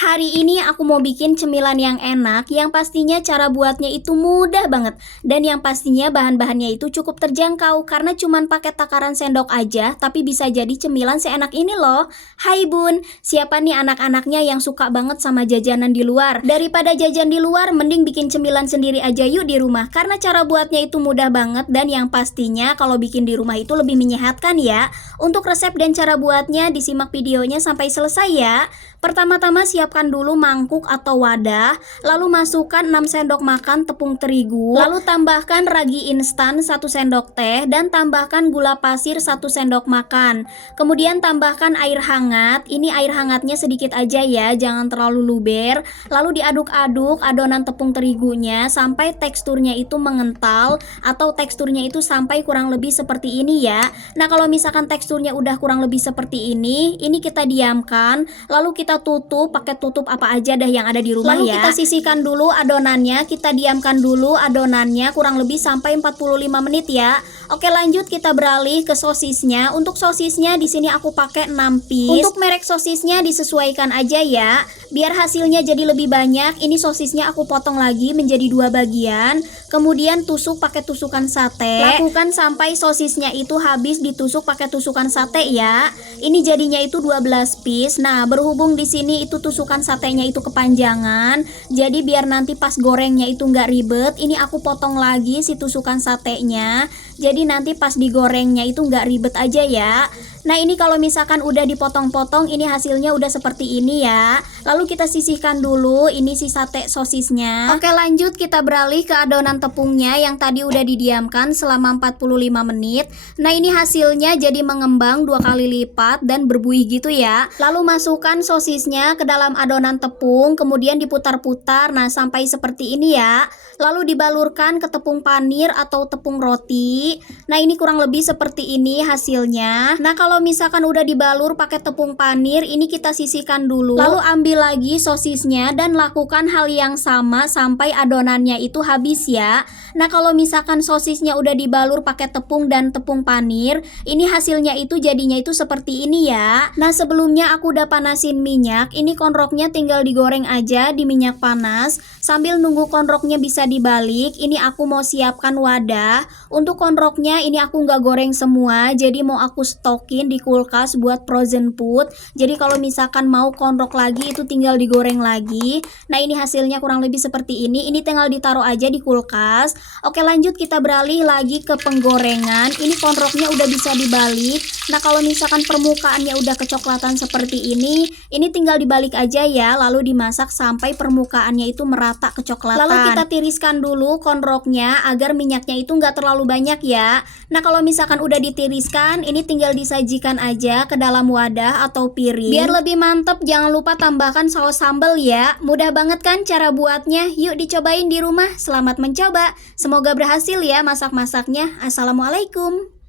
Hari ini aku mau bikin cemilan yang enak, yang pastinya cara buatnya itu mudah banget. Dan yang pastinya bahan-bahannya itu cukup terjangkau, karena cuman pakai takaran sendok aja, tapi bisa jadi cemilan seenak ini loh. Hai Bun, siapa nih anak-anaknya yang suka banget sama jajanan di luar? Daripada jajan di luar, mending bikin cemilan sendiri aja yuk di rumah. Karena cara buatnya itu mudah banget, dan yang pastinya kalau bikin di rumah itu lebih menyehatkan ya. Untuk resep dan cara buatnya, disimak videonya sampai selesai ya. Pertama-tama siapkan dulu mangkuk atau wadah, lalu masukkan 6 sendok makan tepung terigu, lalu tambahkan ragi instan 1 sendok teh, dan tambahkan gula pasir 1 sendok makan. Kemudian tambahkan air hangat, ini air hangatnya sedikit aja ya, jangan terlalu luber. Lalu diaduk-aduk adonan tepung terigunya sampai teksturnya itu mengental, atau teksturnya itu sampai kurang lebih seperti ini ya. Nah kalau misalkan teksturnya udah kurang lebih seperti ini kita diamkan, lalu kita tutup pakai tutup apa aja dah yang ada di rumah. Lalu ya, kita sisihkan dulu adonannya, kita diamkan dulu adonannya kurang lebih sampai 45 menit ya. Oke, lanjut kita beralih ke sosisnya. Untuk sosisnya di sini aku pakai 6 piece. Untuk merek sosisnya disesuaikan aja ya. Biar hasilnya jadi lebih banyak, ini sosisnya aku potong lagi menjadi 2 bagian. Kemudian tusuk pakai tusukan sate. Lakukan sampai sosisnya itu habis ditusuk pakai tusukan sate ya. Ini jadinya itu 12 piece. Nah, berhubung di sini itu tusukan satenya itu kepanjangan, jadi biar nanti pas gorengnya itu nggak ribet, ini aku potong lagi si tusukan satenya. Jadi nanti pas digorengnya itu nggak ribet aja ya. Nah ini kalau misalkan udah dipotong-potong, ini hasilnya udah seperti ini ya. Lalu kita sisihkan dulu ini si sate sosisnya. Oke, lanjut kita beralih ke adonan tepungnya yang tadi udah didiamkan selama 45 menit. Nah ini hasilnya jadi mengembang 2 kali lipat dan berbuih gitu ya. Lalu masukkan sosisnya ke dalam adonan tepung, kemudian diputar-putar, nah sampai seperti ini ya. Lalu dibalurkan ke tepung panir atau tepung roti. Nah ini kurang lebih seperti ini hasilnya. Nah kalau misalkan udah dibalur pakai tepung panir, ini kita sisihkan dulu. Lalu ambil lagi sosisnya dan lakukan hal yang sama sampai adonannya itu habis ya. Nah kalau misalkan sosisnya udah dibalur pakai tepung dan tepung panir, ini hasilnya itu jadinya itu seperti ini ya. Nah sebelumnya aku udah panasin minyak, ini konroknya tinggal digoreng aja di minyak panas. Sambil nunggu konroknya bisa dibalik, ini aku mau siapkan wadah. Untuk konroknya ini aku nggak goreng semua, jadi mau aku stokin di kulkas buat frozen food. Jadi kalau misalkan mau konrok lagi itu tinggal digoreng lagi. Nah ini hasilnya kurang lebih seperti ini. Ini tinggal ditaruh aja di kulkas. Oke, lanjut kita beralih lagi ke penggorengan. Ini konroknya udah bisa dibalik. Nah kalau misalkan permukaannya udah kecoklatan seperti ini tinggal dibalik aja ya. Lalu dimasak sampai permukaannya itu merata kecoklatan. Lalu kita tiriskan dulu konroknya agar minyaknya itu nggak terlalu banyak ya. Nah kalau misalkan udah ditiriskan, ini tinggal disajikan aja ke dalam wadah atau piring. Biar lebih mantep, jangan lupa tambahkan saus sambal ya. Mudah banget kan cara buatnya? Yuk dicobain di rumah. Selamat mencoba. Semoga berhasil ya masak-masaknya. Assalamualaikum.